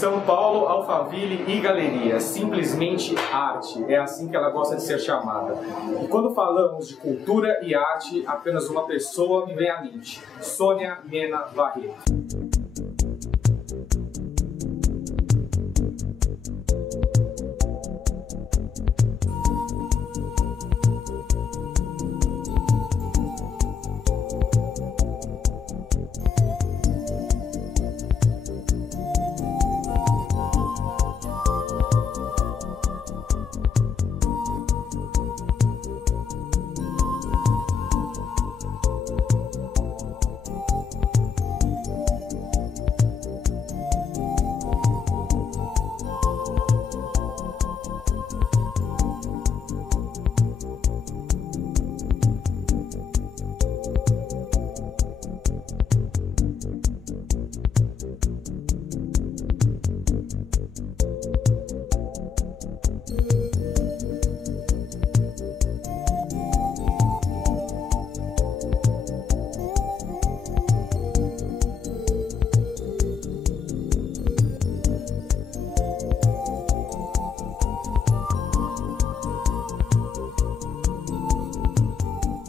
São Paulo, Alphaville e Galeria. Simplesmente arte. É assim que ela gosta de ser chamada. E quando falamos de cultura e arte, apenas uma pessoa me vem à mente. Sônia Mena Barreto.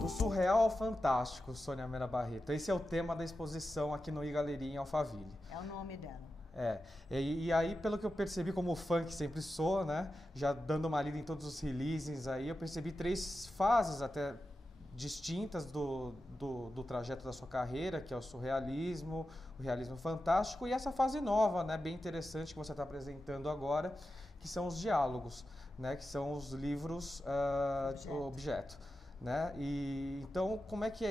Surreal ao fantástico, Sônia Mena Barreto. Esse é o tema da exposição aqui no iGaleria em Alphaville. É o nome dela. E aí, pelo que eu percebi, como fã que sempre sou, né, já dando uma lida em todos os releases aí, eu percebi 3 fases até distintas do trajeto da sua carreira, que é o surrealismo, o realismo fantástico e essa fase nova, né, bem interessante que você está apresentando agora, que são os diálogos, né, que são os livros objeto. Né? E então como é que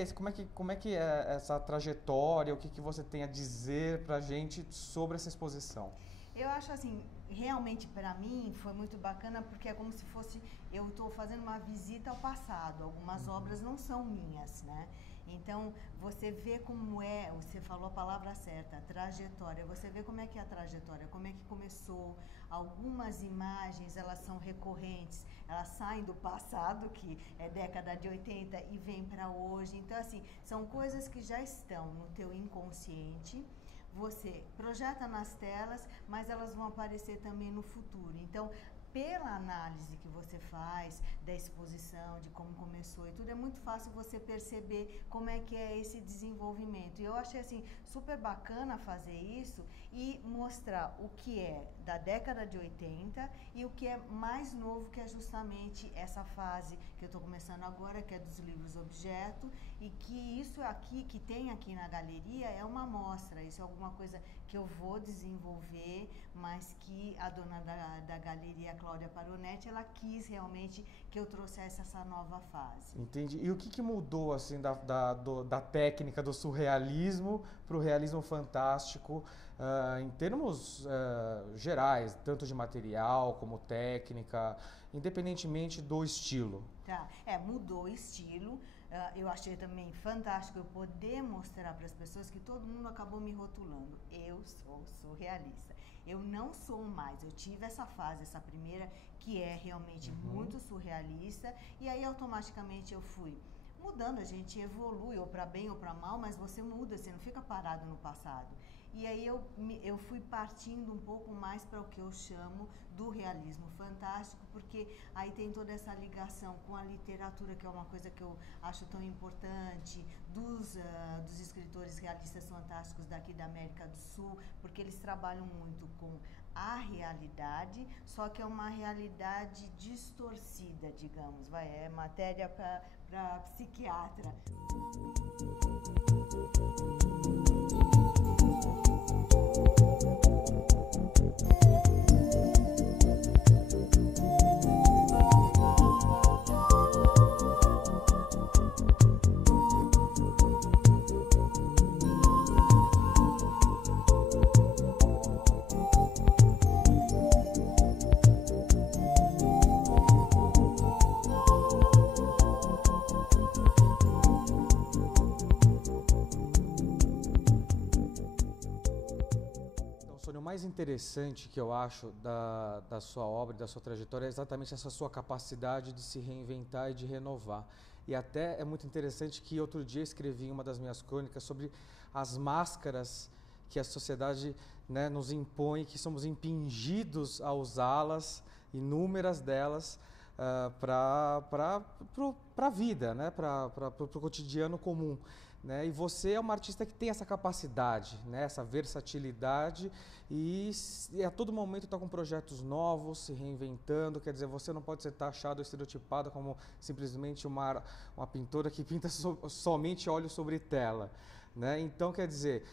é essa trajetória? O que você tem a dizer para a gente sobre essa exposição? Eu acho assim, realmente para mim foi muito bacana porque é como se fosse eu estou fazendo uma visita ao passado. Algumas obras não são minhas, né? Então você vê como é, você falou a palavra certa, a trajetória. Você vê como é que é a trajetória, como é que começou. Algumas imagens elas são recorrentes, elas saem do passado, que é década de 80 e vem para hoje. Então assim, são coisas que já estão no teu inconsciente. Você projeta nas telas, mas elas vão aparecer também no futuro. Então, pela análise que você faz da exposição, de como começou e tudo, é muito fácil você perceber como é que é esse desenvolvimento. E eu achei assim super bacana fazer isso e mostrar o que é da década de 80 e o que é mais novo, que é justamente essa fase que eu estou começando agora, que é dos livros objeto, e que isso aqui, que tem aqui na galeria, é uma amostra, isso é alguma coisa que eu vou desenvolver, mas que a dona da galeria, Cláudia Paronetti, ela quis realmente que eu trouxesse essa nova fase. Entendi. E o que mudou assim da técnica do surrealismo para o realismo fantástico, em termos gerais, tanto de material como técnica, independentemente do estilo? Tá, mudou o estilo. Eu achei também fantástico eu poder mostrar para as pessoas que todo mundo acabou me rotulando. Eu sou surrealista. Eu não sou mais. Eu tive essa fase, essa primeira, que é realmente muito surrealista. E aí, automaticamente, eu fui mudando. A gente evolui, ou para bem ou para mal, mas você muda, você não fica parado no passado. E aí eu fui partindo um pouco mais para o que eu chamo do realismo fantástico, porque aí tem toda essa ligação com a literatura, que é uma coisa que eu acho tão importante, dos escritores realistas fantásticos daqui da América do Sul, porque eles trabalham muito com a realidade, só que é uma realidade distorcida, digamos, é matéria para psiquiatra. O mais interessante que eu acho da sua obra e da sua trajetória é exatamente essa sua capacidade de se reinventar e de renovar. E até é muito interessante que outro dia escrevi em uma das minhas crônicas sobre as máscaras que a sociedade, né, nos impõe, que somos impingidos a usá-las, inúmeras delas, para a vida, né, para o cotidiano comum. Né? E você é uma artista que tem essa capacidade, né? Essa versatilidade e a todo momento está com projetos novos, se reinventando. Quer dizer, você não pode ser taxado ou estereotipada como simplesmente uma pintora que pinta somente óleo sobre tela. Né? Então, quer dizer,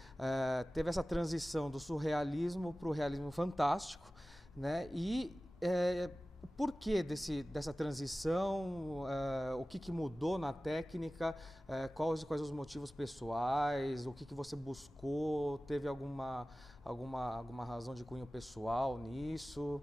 teve essa transição do surrealismo para o realismo fantástico, né? O porquê dessa transição, o que mudou na técnica, quais os motivos pessoais, o que você buscou, teve alguma razão de cunho pessoal nisso?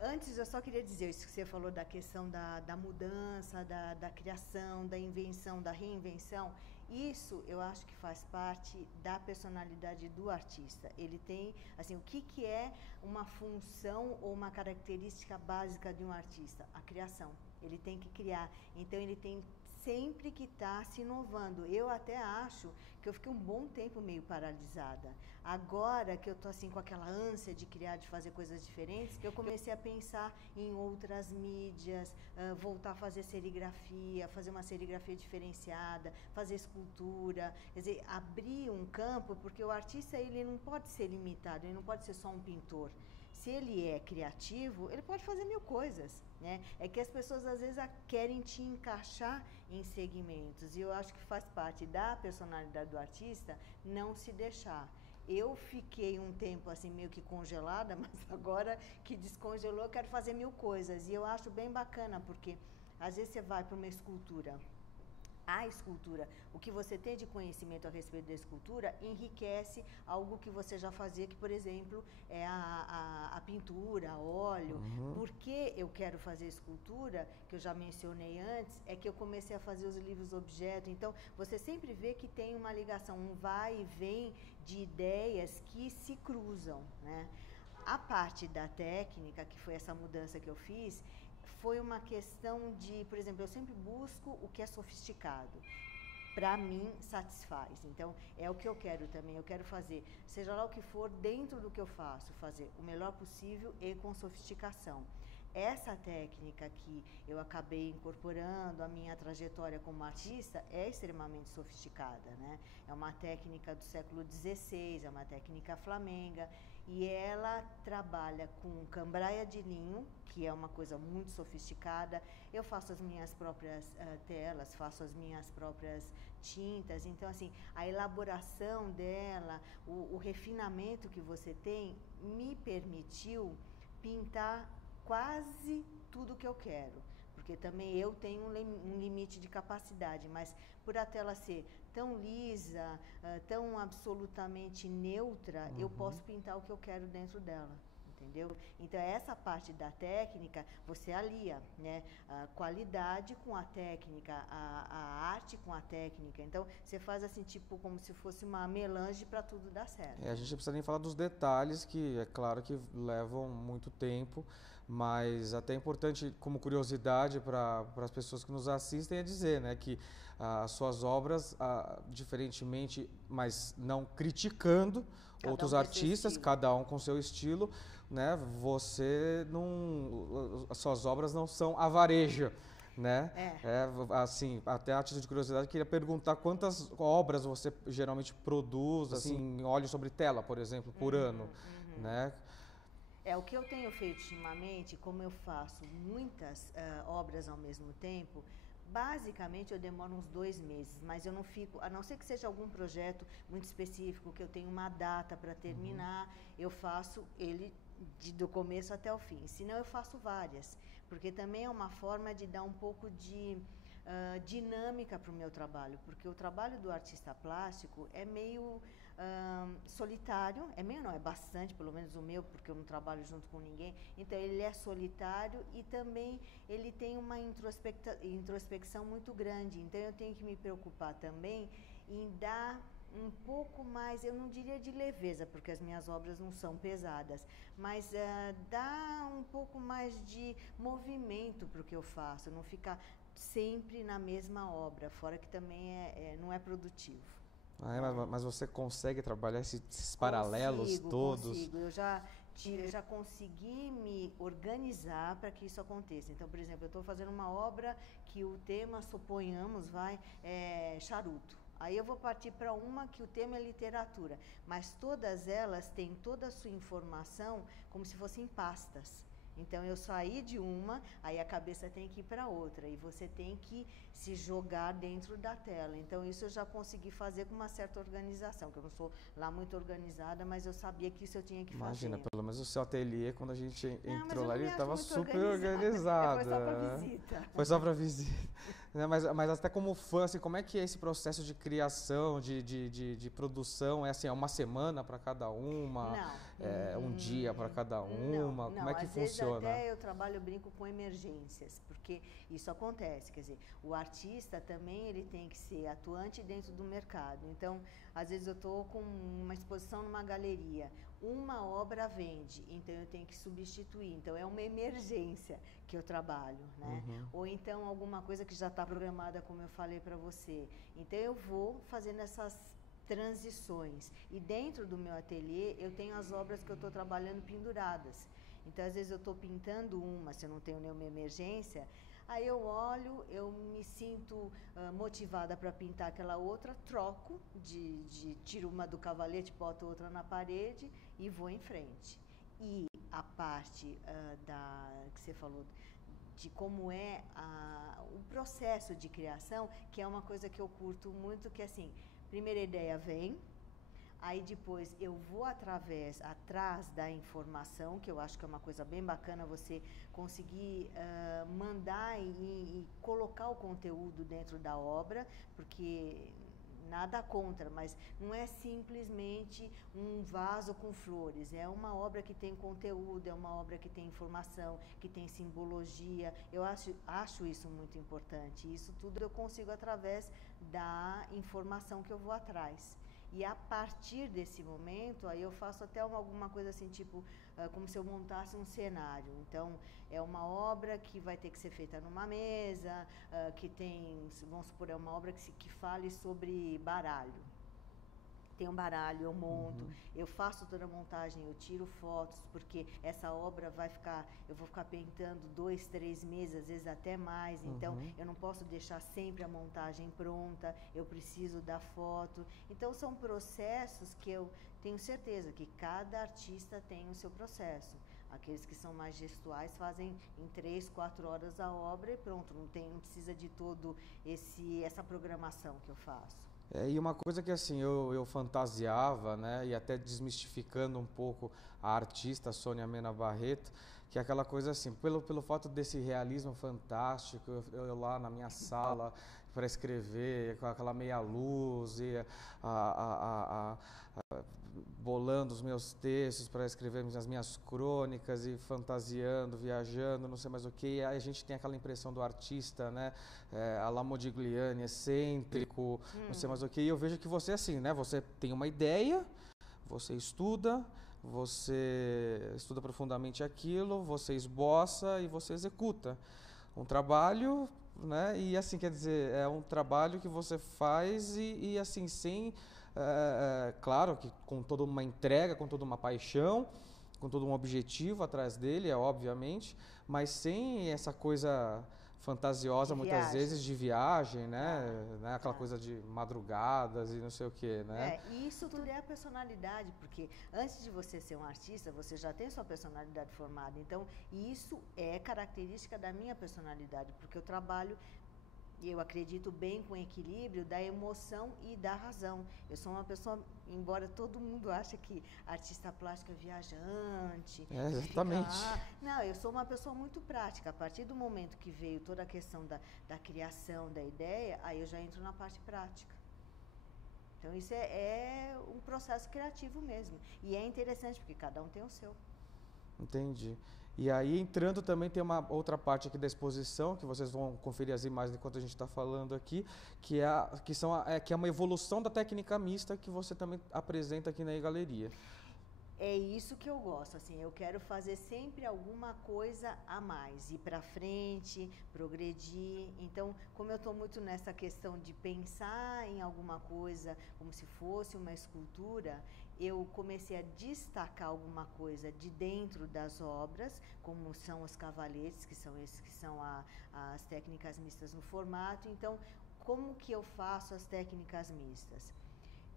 Antes, eu só queria dizer isso que você falou da questão da mudança, da criação, da invenção, da reinvenção. Isso eu acho que faz parte da personalidade do artista. Ele tem, assim, o que é uma função ou uma característica básica de um artista? A criação. Ele tem que criar. Então, ele tem sempre que estar se inovando. Eu até acho que eu fiquei um bom tempo meio paralisada. Agora que eu tô assim com aquela ânsia de criar, de fazer coisas diferentes, eu comecei a pensar em outras mídias, voltar a fazer serigrafia, fazer uma serigrafia diferenciada, fazer escultura, quer dizer, abrir um campo, porque o artista ele não pode ser limitado, ele não pode ser só um pintor. Se ele é criativo, ele pode fazer mil coisas, né? É que as pessoas às vezes querem te encaixar em segmentos, e eu acho que faz parte da personalidade do artista não se deixar. Eu fiquei um tempo assim meio que congelada, mas agora que descongelou eu quero fazer mil coisas, e eu acho bem bacana, porque às vezes você vai para uma escultura, a escultura, o que você tem de conhecimento a respeito da escultura enriquece algo que você já fazia, que, por exemplo, é a pintura, a óleo. Uhum. Por que eu quero fazer escultura, que eu já mencionei antes, é que eu comecei a fazer os livros objeto. Então, você sempre vê que tem uma ligação, um vai e vem de ideias que se cruzam, né? A parte da técnica, que foi essa mudança que eu fiz, foi uma questão de, por exemplo, eu sempre busco o que é sofisticado. Para mim, satisfaz. Então, é o que eu quero também. Eu quero fazer, seja lá o que for, dentro do que eu faço, fazer o melhor possível e com sofisticação. Essa técnica que eu acabei incorporando à minha trajetória como artista é extremamente sofisticada, né? É uma técnica do século XVI, é uma técnica flamenga, e ela trabalha com cambraia de linho, que é uma coisa muito sofisticada. Eu faço as minhas próprias telas, faço as minhas próprias tintas. Então, assim, a elaboração dela, o refinamento que você tem, me permitiu pintar quase tudo que eu quero, porque também eu tenho um limite de capacidade, mas por a tela ser tão lisa, tão absolutamente neutra, eu posso pintar o que eu quero dentro dela, entendeu? Então, essa parte da técnica, você alia, né? A qualidade com a técnica, a arte com a técnica. Então, você faz assim, tipo, como se fosse uma melange para tudo dar certo. A gente não precisa nem falar dos detalhes, que é claro que levam muito tempo, mas até é importante, como curiosidade para as pessoas que nos assistem, é dizer, né, que as suas obras, diferentemente, mas não criticando outros artistas, cada um com seu estilo, né, as suas obras não são avarejo. Né? Assim, até a título de curiosidade, queria perguntar quantas obras você geralmente produz, assim, em óleo sobre tela, por exemplo, por ano, né? O que eu tenho feito ultimamente, como eu faço muitas obras ao mesmo tempo, basicamente eu demoro uns 2 meses, mas eu não fico, a não ser que seja algum projeto muito específico, que eu tenho uma data para terminar, eu faço ele do começo até o fim, senão eu faço várias, porque também é uma forma de dar um pouco de dinâmica para o meu trabalho, porque o trabalho do artista plástico é meio solitário, é bastante, pelo menos o meu, porque eu não trabalho junto com ninguém, então ele é solitário e também ele tem uma introspecção muito grande, então eu tenho que me preocupar também em dar um pouco mais, eu não diria de leveza, porque as minhas obras não são pesadas, mas dá um pouco mais de movimento para o que eu faço, não ficar sempre na mesma obra, fora que também não é produtivo. Mas você consegue trabalhar esses paralelos todos? Consigo. Eu já consegui me organizar para que isso aconteça. Então, por exemplo, eu estou fazendo uma obra que o tema, suponhamos, é charuto. Aí eu vou partir para uma que o tema é literatura, mas todas elas têm toda a sua informação como se fossem pastas. Então, eu saí de uma, aí a cabeça tem que ir para outra, e você tem que se jogar dentro da tela. Então, isso eu já consegui fazer com uma certa organização, que eu não sou lá muito organizada, mas eu sabia que isso eu tinha que fazer. Imagina, pelo menos o seu ateliê, quando a gente entrou lá, ele estava super organizado. organizado. Foi só para visita. Foi só para visita. Mas até como fã, assim, como é que é esse processo de criação, de produção? É assim, é uma semana para cada uma? Não. É um dia para cada uma? Não, como é que às funciona? Vezes até eu trabalho, brinco com emergências, porque isso acontece. Quer dizer, o artista também ele tem que ser atuante dentro do mercado. Então, às vezes eu estou com uma exposição numa galeria, uma obra vende, então eu tenho que substituir. Então, é uma emergência que eu trabalho, né? Ou então alguma coisa que já está programada, como eu falei para você. Então, eu vou fazendo essas transições. E dentro do meu ateliê, eu tenho as obras que eu estou trabalhando penduradas. Então, às vezes eu estou pintando uma, se eu não tenho nenhuma emergência, aí eu olho, eu me sinto motivada para pintar aquela outra, troco, tiro uma do cavalete, boto outra na parede e vou em frente. E a parte que você falou, de como é o processo de criação, que é uma coisa que eu curto muito, que assim, primeira ideia vem, aí depois eu vou atrás da informação, que eu acho que é uma coisa bem bacana você conseguir mandar e colocar o conteúdo dentro da obra, porque nada contra, mas não é simplesmente um vaso com flores, é uma obra que tem conteúdo, é uma obra que tem informação, que tem simbologia. Eu acho isso muito importante. Isso tudo eu consigo através da informação que eu vou atrás. E a partir desse momento, aí eu faço até alguma coisa assim, tipo, como se eu montasse um cenário. Então, é uma obra que vai ter que ser feita numa mesa, que tem, vamos supor, é uma obra que fale sobre baralho. Tem um baralho, eu monto, eu faço toda a montagem, eu tiro fotos, porque essa obra eu vou ficar pintando 2, 3 meses, às vezes até mais, então eu não posso deixar sempre a montagem pronta, eu preciso da foto. Então são processos que eu tenho certeza que cada artista tem o seu processo. Aqueles que são mais gestuais fazem em 3, 4 horas a obra e pronto, não precisa de todo essa programação que eu faço. E uma coisa que assim eu fantasiava, né, e até desmistificando um pouco a artista Sônia Mena Barreto, que é aquela coisa assim, pelo fato desse realismo fantástico, eu lá na minha sala para escrever, com aquela meia luz e bolando os meus textos para escrever as minhas crônicas e fantasiando, viajando, não sei mais o que. E aí a gente tem aquela impressão do artista, né, a la Modigliani, excêntrico, não sei mais o que. E eu vejo que você é assim, né, você tem uma ideia, você estuda profundamente aquilo, você esboça e você executa. Um trabalho, né, e assim, quer dizer, é um trabalho que você faz e assim, sem... claro que com toda uma entrega, com toda uma paixão, com todo um objetivo atrás dele, obviamente, mas sem essa coisa fantasiosa, muitas vezes, de viagem, né? Aquela coisa de madrugadas e não sei o quê, né? E isso tudo é a personalidade, porque antes de você ser um artista, você já tem sua personalidade formada. Então, isso é característica da minha personalidade, porque eu trabalho... Eu acredito bem com o equilíbrio da emoção e da razão. Eu sou uma pessoa, embora todo mundo ache que artista plástico é viajante. Exatamente. Não, eu sou uma pessoa muito prática. A partir do momento que veio toda a questão da criação, da ideia, aí eu já entro na parte prática. Então, isso é um processo criativo mesmo. E é interessante, porque cada um tem o seu. Entendi. E aí, entrando também, tem uma outra parte aqui da exposição, que vocês vão conferir as imagens enquanto a gente está falando aqui, que é uma evolução da técnica mista que você também apresenta aqui na galeria. É isso que eu gosto, assim, eu quero fazer sempre alguma coisa a mais, ir para frente, progredir. Então, como eu estou muito nessa questão de pensar em alguma coisa como se fosse uma escultura, eu comecei a destacar alguma coisa de dentro das obras, como são os cavaletes, que são esses que são as técnicas mistas no formato. Então, como que eu faço as técnicas mistas?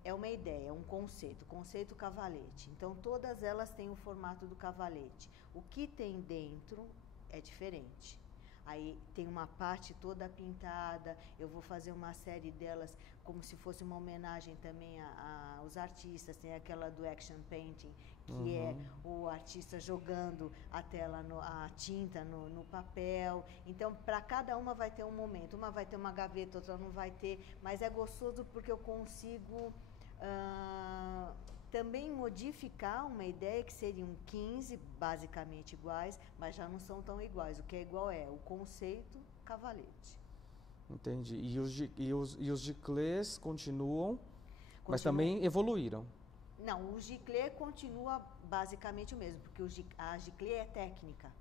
É uma ideia, é um conceito cavalete. Então, todas elas têm o formato do cavalete. O que tem dentro é diferente. Aí tem uma parte toda pintada, eu vou fazer uma série delas como se fosse uma homenagem também aos artistas. Tem aquela do action painting, que é o artista jogando a tela, a tinta no papel. Então, para cada uma vai ter um momento. Uma vai ter uma gaveta, outra não vai ter, mas é gostoso porque eu consigo também modificar uma ideia que seriam 15 basicamente iguais, mas já não são tão iguais. O que é igual é o conceito cavalete. Entendi. E os giclês continuam, mas também evoluíram? Não, o giclê continua basicamente o mesmo, porque a giclê é técnica.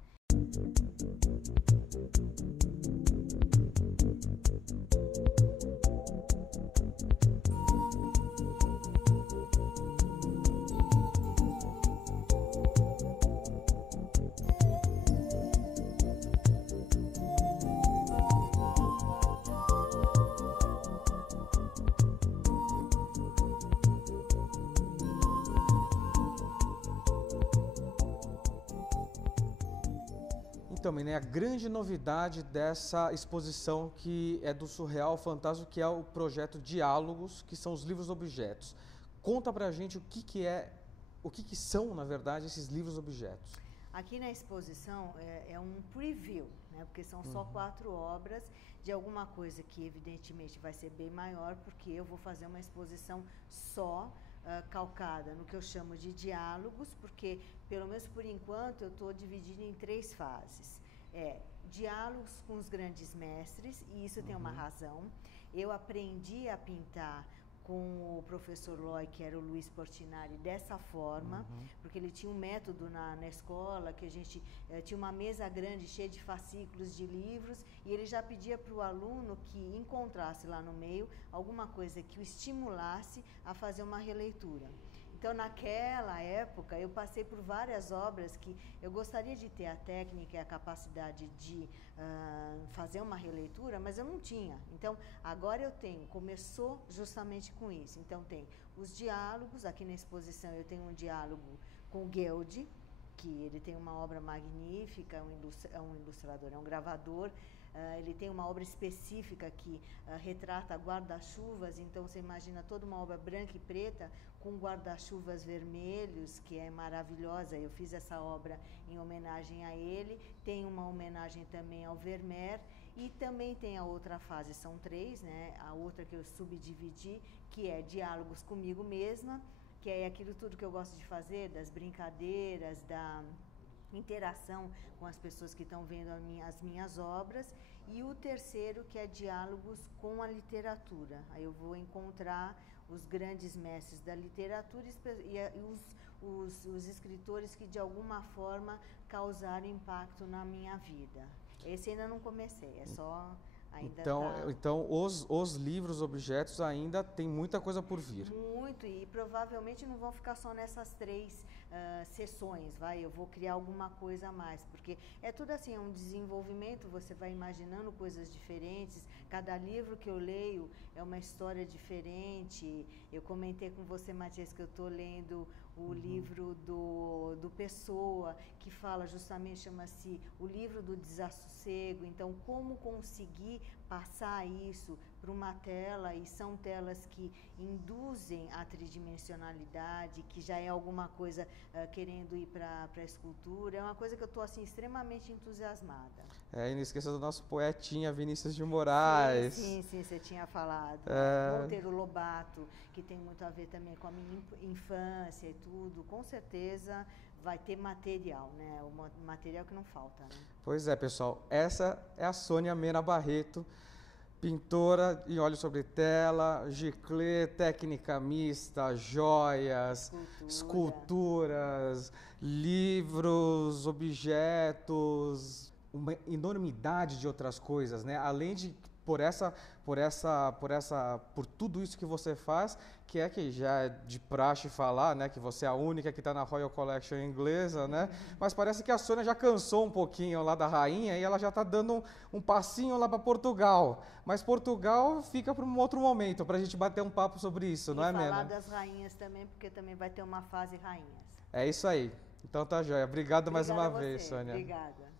Então, Miné, a grande novidade dessa exposição que é do Surreal Fantástico, que é o projeto Diálogos, que são os livros-objetos. Conta pra gente o que são, na verdade, esses livros-objetos. Aqui na exposição é um preview, né? Porque são só 4 obras de alguma coisa que evidentemente vai ser bem maior, porque eu vou fazer uma exposição só calcada no que eu chamo de diálogos, porque, pelo menos por enquanto, eu estou dividida em 3 fases. Diálogos com os grandes mestres, e isso tem uma razão. Eu aprendi a pintar com o professor Loy, que era o Luiz Portinari, dessa forma, porque ele tinha um método na escola, que a gente tinha uma mesa grande, cheia de fascículos de livros, e ele já pedia para o aluno que encontrasse lá no meio alguma coisa que o estimulasse a fazer uma releitura. Então, naquela época, eu passei por várias obras que eu gostaria de ter a técnica e a capacidade de fazer uma releitura, mas eu não tinha. Então, agora eu tenho. Começou justamente com isso. Então, tem os diálogos. Aqui na exposição eu tenho um diálogo com o Gueldi, que ele tem uma obra magnífica, é um ilustrador, é um gravador. Ele tem uma obra específica que retrata guarda-chuvas, então você imagina toda uma obra branca e preta com guarda-chuvas vermelhos, que é maravilhosa. Eu fiz essa obra em homenagem a ele. Tem uma homenagem também ao Vermeer, e também tem a outra fase, são 3, né? A outra que eu subdividi, que é diálogos comigo mesma, que é aquilo tudo que eu gosto de fazer, das brincadeiras, da interação com as pessoas que estão vendo as minhas obras, e o terceiro, que é diálogos com a literatura. Aí eu vou encontrar os grandes mestres da literatura e os escritores que de alguma forma causaram impacto na minha vida. Esse ainda não comecei, é só... Então os livros objetos ainda tem muita coisa por vir. Muito, e provavelmente não vão ficar só nessas 3 sessões, eu vou criar alguma coisa a mais, porque é tudo assim, é um desenvolvimento, você vai imaginando coisas diferentes, cada livro que eu leio é uma história diferente. Eu comentei com você, Matias, que eu estou lendo o livro do Pessoa, que fala justamente, chama-se O Livro do Desassossego. Então, como conseguir passar isso para uma tela, e são telas que induzem a tridimensionalidade, que já é alguma coisa querendo ir para a escultura. É uma coisa que eu estou assim, extremamente entusiasmada. E não esqueça do nosso poetinha Vinícius de Moraes. Sim, você tinha falado. Monteiro Lobato, que tem muito a ver também com a minha infância e tudo. Com certeza vai ter material, né? O material que não falta, né? Pois é, pessoal. Essa é a Sônia Mena Barreto, pintora em óleo sobre tela, giclê, técnica mista, joias, esculturas, livros, objetos, uma enormidade de outras coisas, né? Além de por tudo isso que você faz, que já é de praxe falar, né, que você é a única que está na Royal Collection inglesa, né? Mas parece que a Sônia já cansou um pouquinho lá da rainha e ela já está dando um passinho lá para Portugal. Mas Portugal fica para um outro momento, para a gente bater um papo sobre isso, não é, Mena? E falar das rainhas também, porque também vai ter uma fase rainhas. É isso aí. Então tá joia. Obrigado mais uma vez, Sônia. Obrigada.